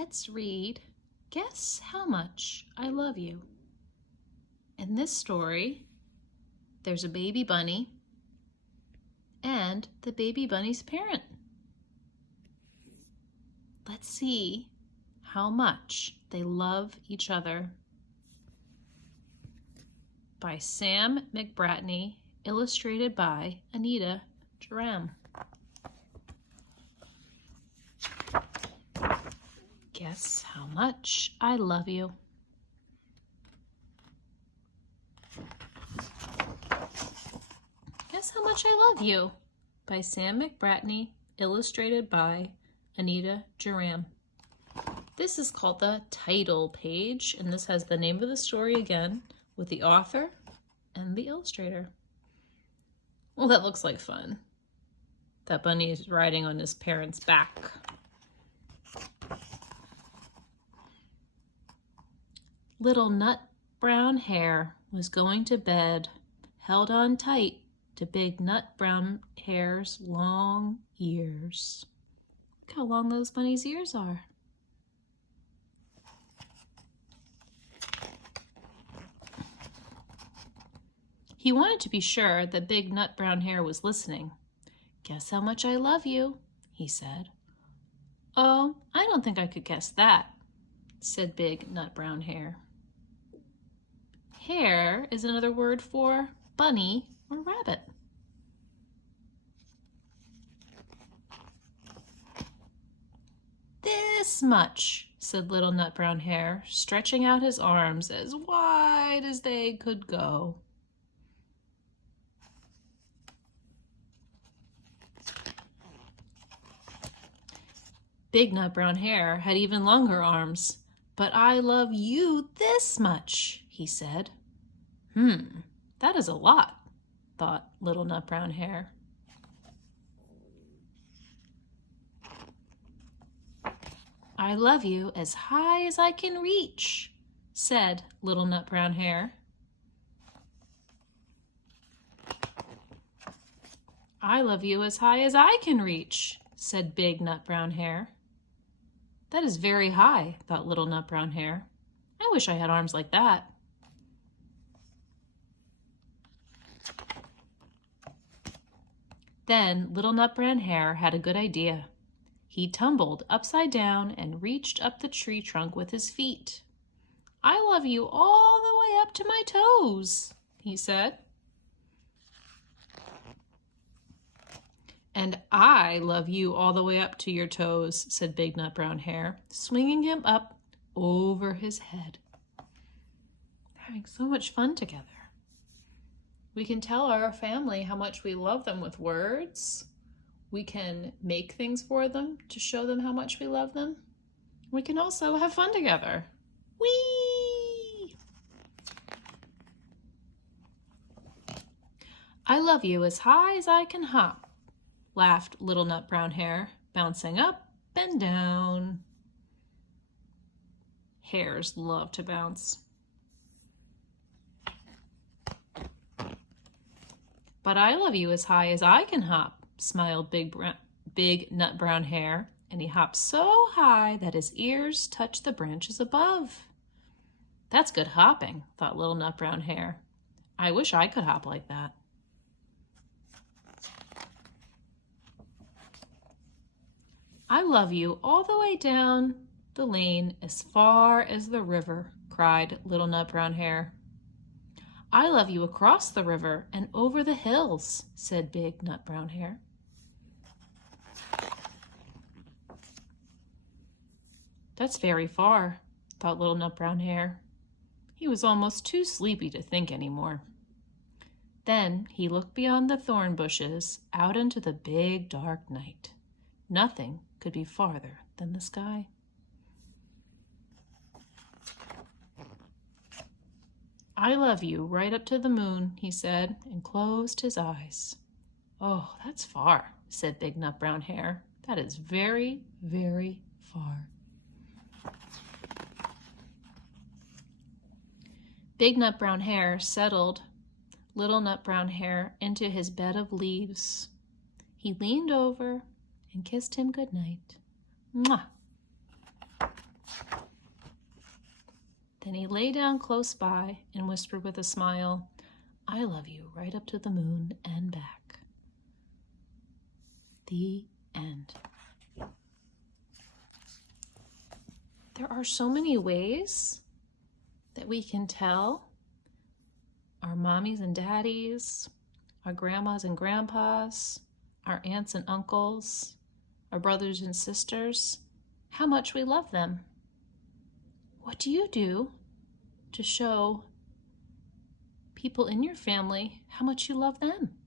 let's read Guess How Much I Love You. In this story, there's a baby bunny and the baby bunny's parent. Let's see how much they love each other. By Sam McBratney, illustrated by Anita Jerram. Guess how much I love you. Guess how much I love you, by Sam McBratney, illustrated by Anita Jerram. This is called the title page, and this has the name of the story again with the author and the illustrator. Well, that looks like fun. That bunny is riding on his parents' back. Little Nut Brown Hare was going to bed, held on tight to Big Nut Brown Hare's long ears. Look how long those bunny's ears are. He wanted to be sure that Big Nut Brown Hare was listening. "Guess how much I love you," he said. "Oh, I don't think I could guess that," said Big Nut Brown Hare. Hare is another word for bunny or rabbit. "This much," said Little Nut Brown Hare, stretching out his arms as wide as they could go. Big Nut Brown Hare had even longer arms. "But I love you this much," he said. That is a lot," thought Little Nut Brown Hare. "I love you as high as I can reach," said Little Nut Brown Hare. "I love you as high as I can reach," said Big Nut Brown Hare. "That is very high," thought Little Nut Brown Hare. "I wish I had arms like that." Then Little Nut Brown Hare had a good idea. He tumbled upside down and reached up the tree trunk with his feet. "I love you all the way up to my toes," he said. "And I love you all the way up to your toes," said Big Nut Brown Hare, swinging him up over his head. They're having so much fun together. We can tell our family how much we love them with words. We can make things for them to show them how much we love them. We can also have fun together. Whee! "I love you as high as I can hop," laughed Little Nut Brown Hare, bouncing up and down. Hares love to bounce. "But I love you as high as I can hop," smiled Big Nut Brown Hare, and he hopped so high that his ears touched the branches above. "That's good hopping," thought Little Nut Brown Hare. "I wish I could hop like that." "I love you all the way down the lane as far as the river," cried Little Nut Brown Hare. "I love you across the river and over the hills," said Big Nut Brown Hare. "That's very far," thought Little Nut Brown Hare. He was almost too sleepy to think anymore. Then he looked beyond the thorn bushes out into the big dark night. Nothing could be farther than the sky. "I love you right up to the moon," he said, and closed his eyes. "Oh, that's far," said Big Nut Brown Hare. "That is very, very far." Big Nut Brown Hare settled Little Nut Brown Hare into his bed of leaves. He leaned over and kissed him good night. Mwah! Then he lay down close by and whispered with a smile, "I love you right up to the moon and back." The end. There are so many ways that we can tell our mommies and daddies, our grandmas and grandpas, our aunts and uncles, our brothers and sisters, how much we love them. What do you do to show people in your family how much you love them?